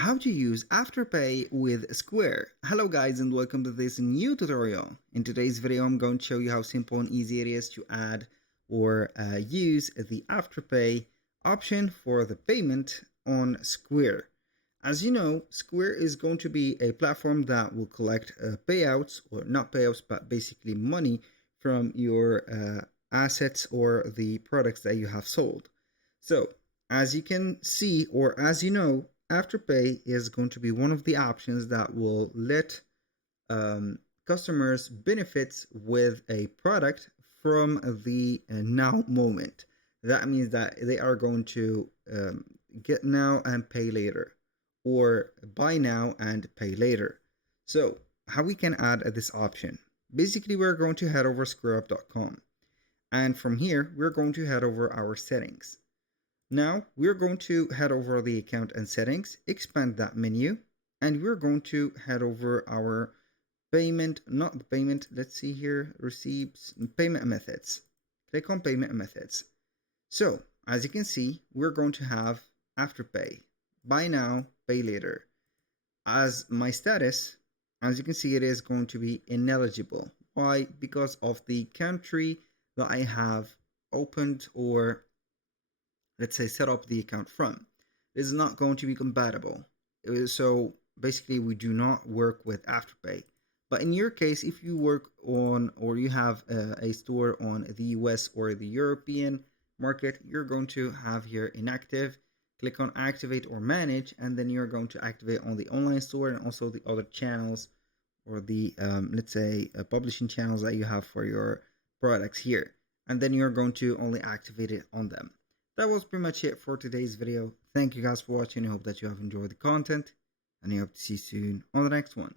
How to use Afterpay with Square. Hello guys and welcome to this new tutorial. In today's video I'm going to show you how simple and easy it is to add or use the Afterpay option for the payment on Square. As you know, Square is going to be a platform that will collect payouts, or not payouts, but basically money from your assets or the products that you have sold. So as you can see, or as you know, Afterpay is going to be one of the options that will let customers benefits with a product from the now moment. That means that they are going to get now and pay later, or buy now and pay later. So how we can add this option? Basically, we're going to head over squareup.com, and from here we're going to head over our settings. Now we're going to head over the account and settings, expand that menu, and we're going to head over our payment, not the payment, let's see here, receipts, payment methods. Click on payment methods. So as you can see, we're going to have Afterpay, buy now, pay later. As my status, as you can see, it is going to be ineligible. Why? Because of the country that I have opened, or let's say set up the account from. It is not going to be compatible. So basically we do not work with Afterpay. But in your case, if you work on, or you have a store on the US or the European market, you're going to have here inactive. Click on activate or manage, and then you're going to activate on the online store and also the other channels, or the let's say publishing channels that you have for your products here. And then you're going to only activate it on them. That was pretty much it for today's video. Thank you guys for watching. I hope that you have enjoyed the content, and I hope to see you soon on the next one.